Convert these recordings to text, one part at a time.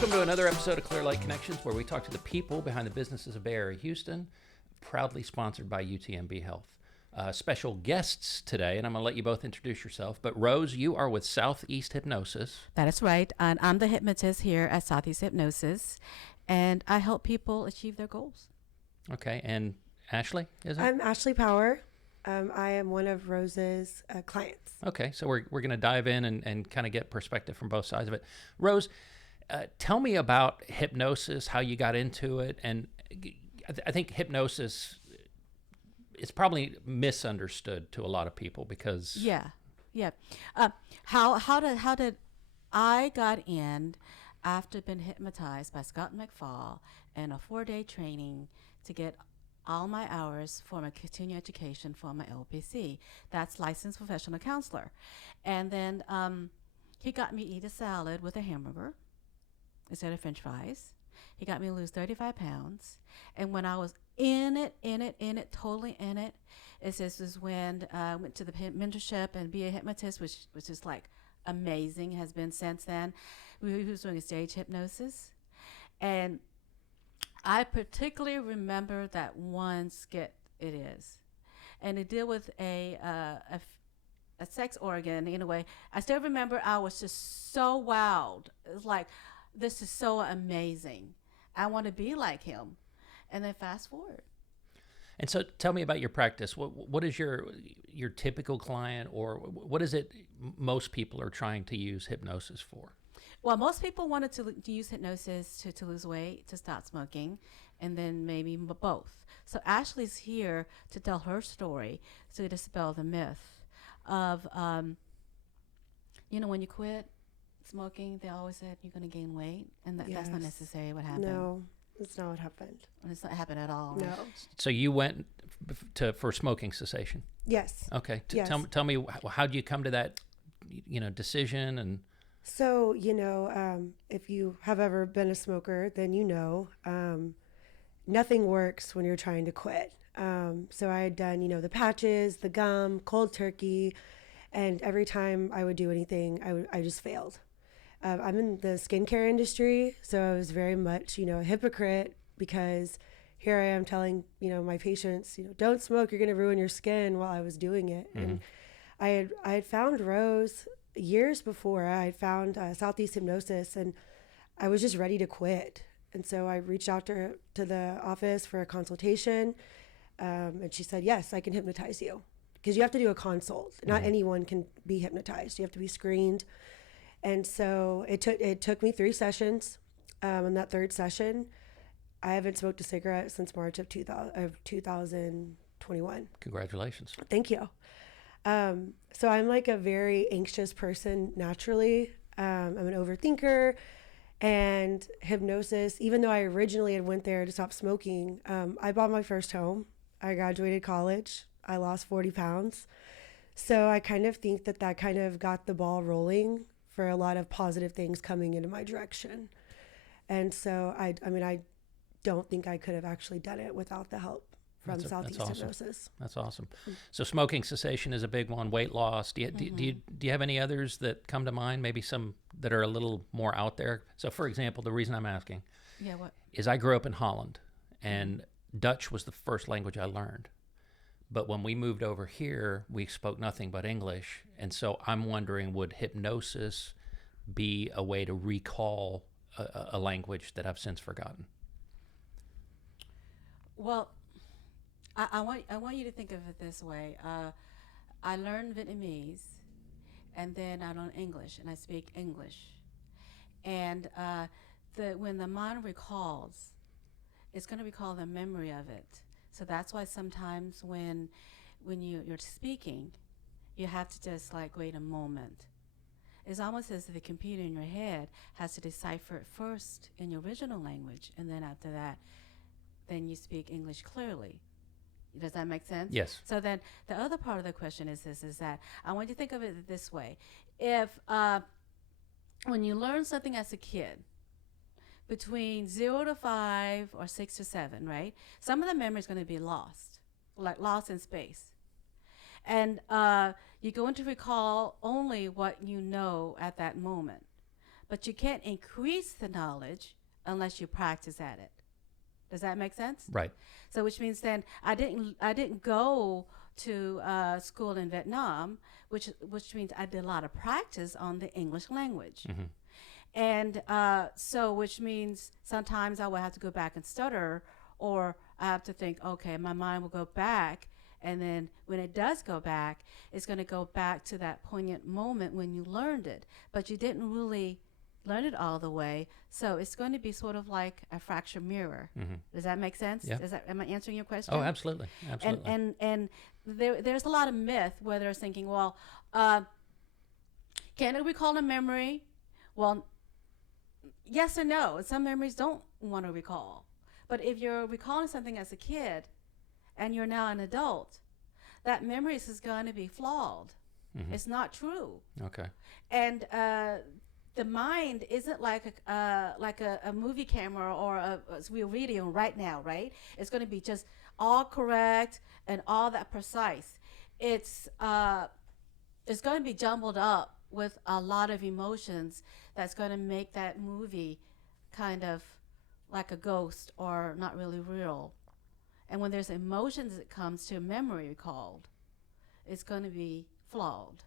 Welcome to another episode of Clear Light Connections, where we talk to the people behind the businesses of Bay Area Houston, proudly sponsored by UTMB Health. Special guests today, and I'm going to let you both introduce yourself. But Rose, you are with Southeast Hypnosis. That is right. And I'm the hypnotist here at Southeast Hypnosis, and I help people achieve their goals. Okay, and Ashley, is it? I'm Ashley Power. I am one of Rose's clients. Okay, so we're going to dive in and kind of get perspective from both sides of it. Rose, tell me about hypnosis, how you got into it, and I think hypnosis is probably misunderstood to a lot of people because Yeah. How did I got in after being hypnotized by Scott McFall in a 4-day training to get all my hours for my continuing education for my LPC. That's licensed professional counselor. And then he got me to eat a salad with a hamburger instead of French fries. He got me to lose 35 pounds. And when I was in it, totally in it, this is when I went to the mentorship and be a hypnotist, which is like amazing, has been since then. We was doing a stage hypnosis. And I particularly remember that one skit it is. And it deal with a sex organ in a way. I still remember I was just so wowed. It's like, this is so amazing. I want to be like him. And then fast forward. And so tell me about your practice. What is your typical client, or what is it most people are trying to use hypnosis for? Well, most people wanted to use hypnosis to lose weight, to stop smoking, and then maybe both. So Ashley's here to tell her story, to dispel the myth of, when you quit smoking, they always said you're going to gain weight, and that's not necessarily what happened. No, that's not what happened. And it's not happened at all. No. Right? So you went for smoking cessation. Yes. Okay. Yes. Tell me, how did you come to that, decision? And So, if you have ever been a smoker, then nothing works when you're trying to quit. So I had done, the patches, the gum, cold turkey, and every time I would do anything, I just failed. I'm in the skincare industry, so I was very much, a hypocrite, because here I am telling, my patients, don't smoke, you're going to ruin your skin, while I was doing it. Mm-hmm. And I had found Rose years before. I had found Southeast Hypnosis, and I was just ready to quit. And so I reached out to the office for a consultation, and she said, yes, I can hypnotize you, because you have to do a consult. Mm-hmm. Not anyone can be hypnotized. You have to be screened. And so it took me 3 sessions. In that third session, I haven't smoked a cigarette since March of 2021. Congratulations. Thank you. So I'm like a very anxious person naturally. I'm an overthinker, and hypnosis, even though I originally had went there to stop smoking, I bought my first home. I graduated college. I lost 40 pounds. So I kind of think that kind of got the ball rolling for a lot of positive things coming into my direction. And so I don't think I could have actually done it without the help from Southeast Hypnosis. That's awesome. So smoking cessation is a big one. Weight loss. Do you have any others that come to mind? Maybe some that are a little more out there. So, for example, the reason I'm asking is I grew up in Holland, and Dutch was the first language I learned. But when we moved over here, we spoke nothing but English. And so I'm wondering, would hypnosis be a way to recall a language that I've since forgotten? Well, I want you to think of it this way. I learned Vietnamese, and then I learned English, and I speak English. And when the mind recalls, it's going to recall the memory of it. So that's why sometimes when you're speaking, you have to just wait a moment. It's almost as if the computer in your head has to decipher it first in your original language, and then after that, then you speak English clearly. Does that make sense? Yes. So then the other part of the question is that I want you to think of it this way. If when you learn something as a kid, between 0 to 5 or 6 to 7, right? Some of the memory is going to be lost, like lost in space. And you're going to recall only what you know at that moment. but you can't increase the knowledge unless you practice at it. Does that make sense? Right. So which means then I didn't go to school in Vietnam, which means I did a lot of practice on the English language. Mm-hmm. And so which means sometimes I will have to go back and stutter, or I have to think, okay, my mind will go back. And then when it does go back, it's going to go back to that poignant moment when you learned it, but you didn't really learn it all the way. So it's going to be sort of like a fractured mirror. Mm-hmm. Does that make sense? Yeah. Am I answering your question? Oh, absolutely. Absolutely. And there's a lot of myth where they're thinking, well, can it recall a memory? Well, yes and no. Some memories don't want to recall. But if you're recalling something as a kid and you're now an adult, that memory is going to be flawed. Mm-hmm. It's not true. Okay. And the mind isn't like a movie camera or we're reading right now, right? It's going to be just all correct and all that precise. It's going to be jumbled up with a lot of emotions that's going to make that movie kind of like a ghost or not really real. And when there's emotions that comes to memory recalled, it's going to be flawed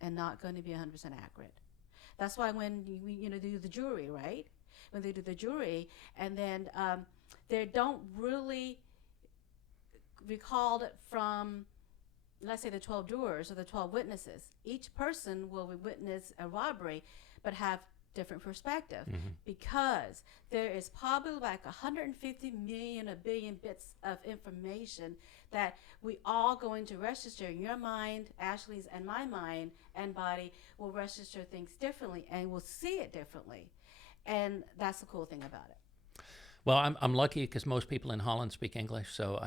and not going to be 100% accurate. That's why when you do the jury, right? When they do the jury, and then they don't really recall it from, let's say, the 12 jurors or the 12 witnesses. Each person will witness a robbery, but have different perspective, because there is probably like 150 million, a billion bits of information that we all going to register. Your mind, Ashley's, and my mind and body will register things differently and will see it differently. And that's the cool thing about it. Well, I'm lucky because most people in Holland speak English, so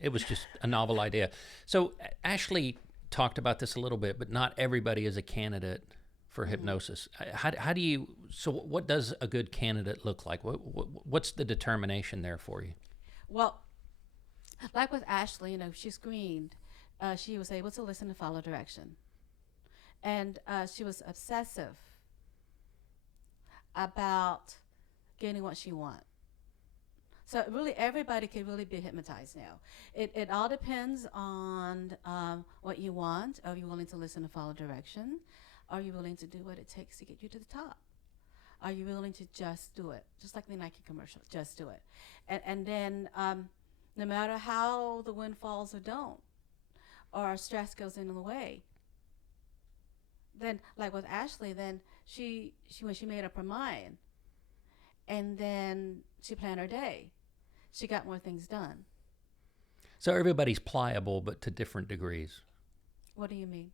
it was just a novel idea. So Ashley talked about this a little bit, but not everybody is a candidate for hypnosis. How do you? So what does a good candidate look like? What's the determination there for you? Well, like with Ashley, she screened. She was able to listen and follow direction, and she was obsessive about getting what she wants. So really, everybody can really be hypnotized now. It all depends on what you want. Are you willing to listen and follow direction? Are you willing to do what it takes to get you to the top? Are you willing to just do it? Just like the Nike commercial, just do it. And then no matter how the wind falls or don't, or stress goes in the way, then like with Ashley, then she when she made up her mind, and then she planned her day, she got more things done. So everybody's pliable, but to different degrees. What do you mean?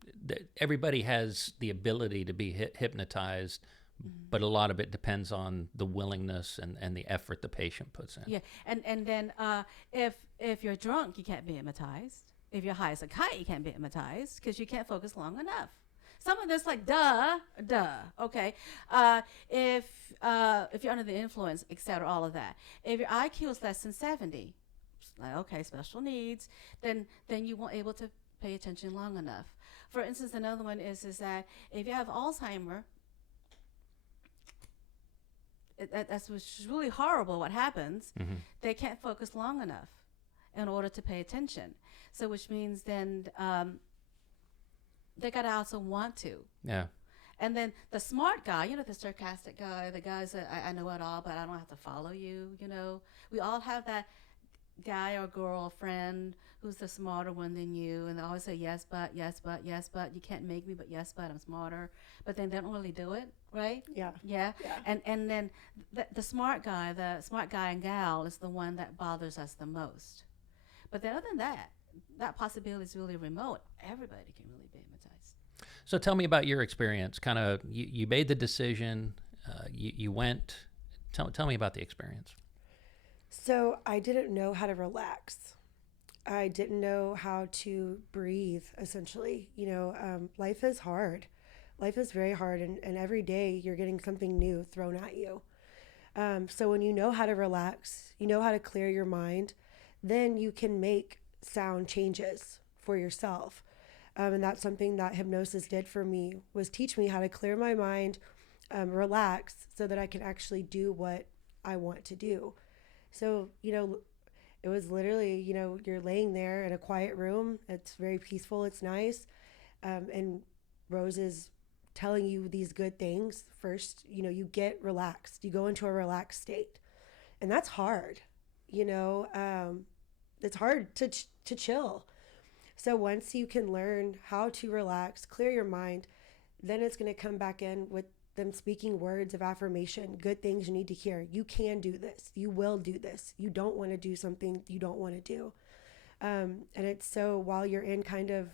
Everybody has the ability to be hypnotized, but a lot of it depends on the willingness and the effort the patient puts in. Yeah, and then if you're drunk, you can't be hypnotized. If you're high as a kite, you can't be hypnotized because you can't focus long enough. Some of this, like duh, okay. If you're under the influence, etc., all of that. If your IQ is less than 70, like okay, special needs, then you won't able to pay attention long enough. For instance, another one is that if you have Alzheimer, that's really horrible what happens. They can't focus long enough in order to pay attention. So which means then they gotta also want to. Yeah. And then the smart guy, the sarcastic guy, the guys that I know it all, but I don't have to follow you, We all have that guy or girl or friend who's the smarter one than you, and they always say yes but you can't make me, but yes but I'm smarter, but then they don't really do it, right? Yeah. And then the smart guy and gal is the one that bothers us the most. But then other than that possibility is really remote. Everybody can really be hypnotized. So tell me about your experience. Kind of you made the decision, you went. Tell me about the experience. So I didn't know how to relax. I didn't know how to breathe, essentially. Life is hard. Life is very hard, and every day you're getting something new thrown at you. So when you know how to relax, you know how to clear your mind, then you can make sound changes for yourself. And that's something that hypnosis did for me, was teach me how to clear my mind, relax so that I can actually do what I want to do. So, it was literally, you're laying there in a quiet room. It's very peaceful. It's nice. And Rose is telling you these good things. First, you get relaxed. You go into a relaxed state. And that's hard. It's hard to chill. So once you can learn how to relax, clear your mind, then it's going to come back in with them speaking words of affirmation, good things you need to hear. You can do this. You will do this. You don't want to do something you don't want to do. And it's so while you're in kind of,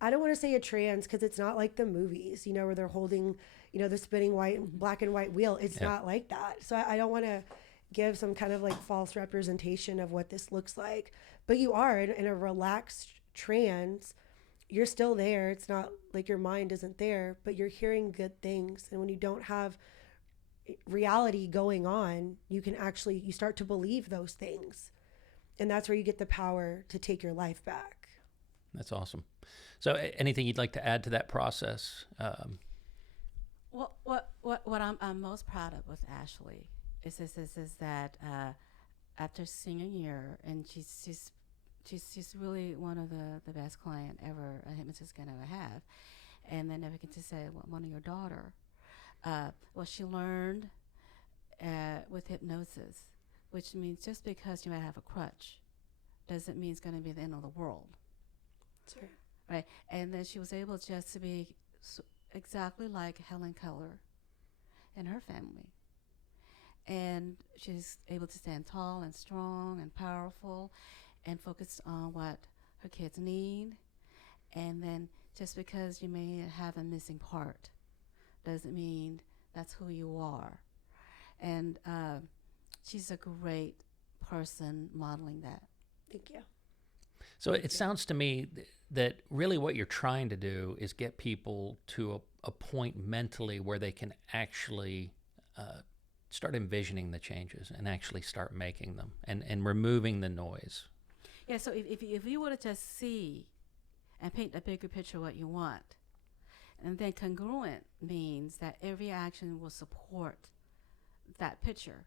I don't want to say a trance because it's not like the movies, where they're holding, the spinning black and white wheel. It's not like that. So I don't want to give some kind of like false representation of what this looks like. But you are in a relaxed trance. You're still there. It's not like your mind isn't there, but you're hearing good things. And when you don't have reality going on, you start to believe those things. And that's where you get the power to take your life back. That's awesome. So anything you'd like to add to that process? What I'm most proud of with Ashley is that after senior year, and she's really one of the best client ever a hypnotist can ever have. And then never get to say, one of your daughter, what she learned with hypnosis, which means just because you might have a crutch doesn't mean it's going to be the end of the world. Sure. Right. And then she was able just to be exactly like Helen Keller and her family. And she's able to stand tall and strong and powerful and focus on what her kids need. And then just because you may have a missing part doesn't mean that's who you are. And she's a great person modeling that. Thank you. So it sounds to me that really what you're trying to do is get people to a point mentally where they can actually start envisioning the changes and actually start making them and removing the noise. Yeah, so if you were to just see and paint a bigger picture of what you want, and then congruent means that every action will support that picture,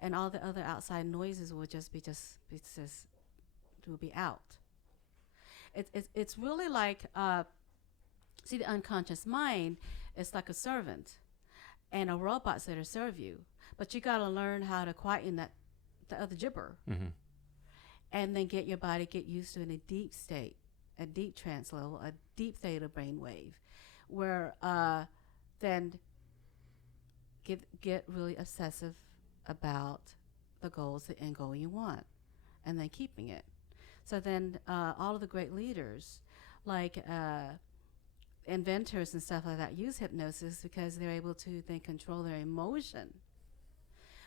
and all the other outside noises will will be out. It's really like see, the unconscious mind is like a servant, and a robot's there to serve you, but you got to learn how to quieten the other gibber. Mm-hmm. And then get your body get used to in a deep state, a deep trance level, a deep theta brainwave, where then get really obsessive about the goals, the end goal you want, and then keeping it. So then all of the great leaders, like inventors and stuff like that, use hypnosis because they're able to then control their emotion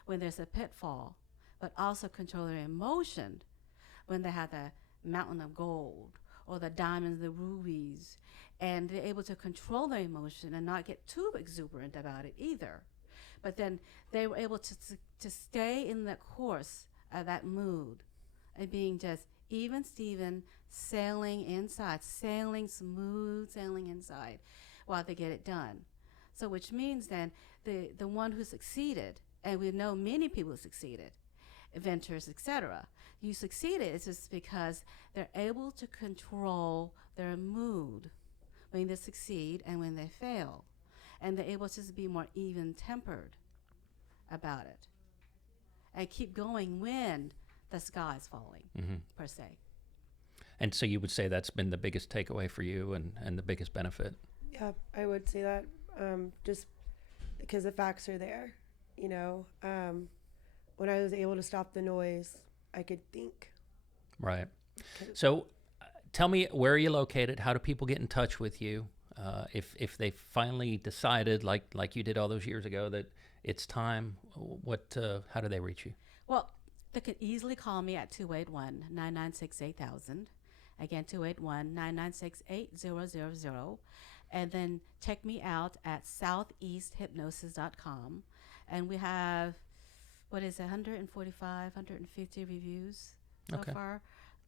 when there's a pitfall, but also control their emotion when they have the mountain of gold or the diamonds, the rubies, and they're able to control their emotion and not get too exuberant about it either. But then they were able to stay in the course of that mood and being just even Steven, sailing inside, sailing smooth, sailing inside while they get it done. So which means then the one who succeeded, and we know many people who succeeded, inventors, etc. You succeeded, it's just because they're able to control their mood when they succeed and when they fail. And they're able to just be more even-tempered about it and keep going when the sky is falling, Mm-hmm. per se. And so you would say that's been the biggest takeaway for you and the biggest benefit? Yeah, I would say that just because the facts are there, when I was able to stop the noise, I could think. Right. So tell me, where are you located? How do people get in touch with you? If they finally decided, like you did all those years ago, that it's time, how do they reach you? Well, they can easily call me at 281-996-8000. Again, 281-996-8000. And then check me out at southeasthypnosis.com. And we have, 145, 150 reviews so far.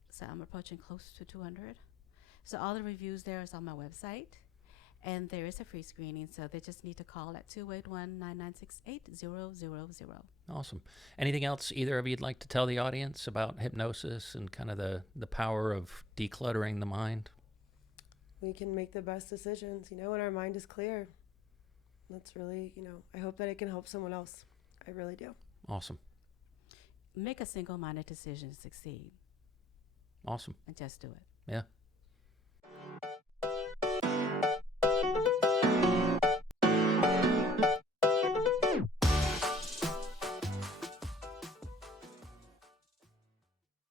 So I'm approaching close to 200. So all the reviews there is on my website. And there is a free screening, so they just need to call at 281-9968-0000. Awesome. Anything else either of you'd like to tell the audience about hypnosis and kind of the power of decluttering the mind? We can make the best decisions, when our mind is clear. That's really, I hope that it can help someone else. I really do. Awesome. Make a single-minded decision to succeed. Awesome. And just do it. Yeah.